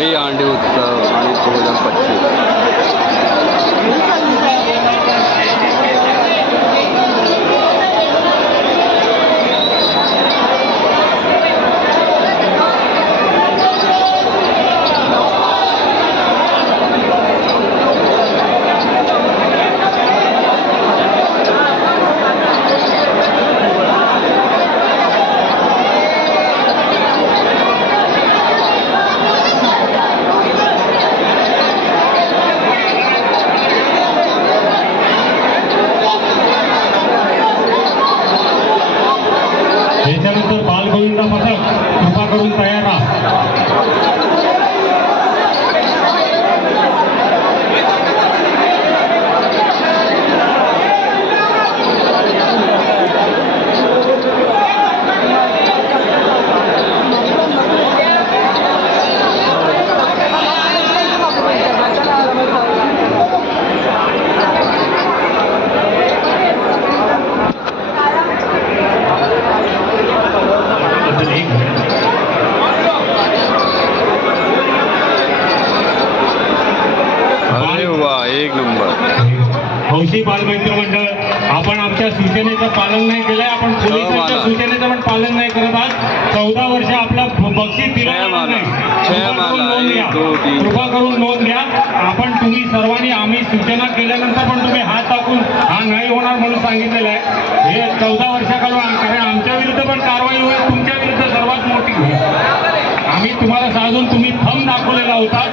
दही अंडी उत्सव आणि 2025। त्याच्यानंतर बालगोविंद पथक कृपा करून तयार राहा। अरे वा, एक नंबर। हौशी बालमित्र मंडळ, आपण आमच्या सूचनेचं पालन नाही केलंय, आपण पोलिसांच्या सूचनेचं पण पालन नाही करत आहात। 14 वर्ष आपला बक्षीस दिलं नाही, कृपा करून नोंद घ्या। आपण तुम्ही सर्वांनी आम्ही सूचना केल्यानंतर पण तुम्ही हात टाकून हा नाही होणार म्हणून सांगितलेलं आहे। हे 14 वर्षाखालून, कारण आमच्या विरुद्ध पण कारवाई होईल, तुमच्या विरुद्ध सर्वात मोठी होईल। आम्ही तुम्हाला साधून तुम्ही थंब दाखवलेला होता।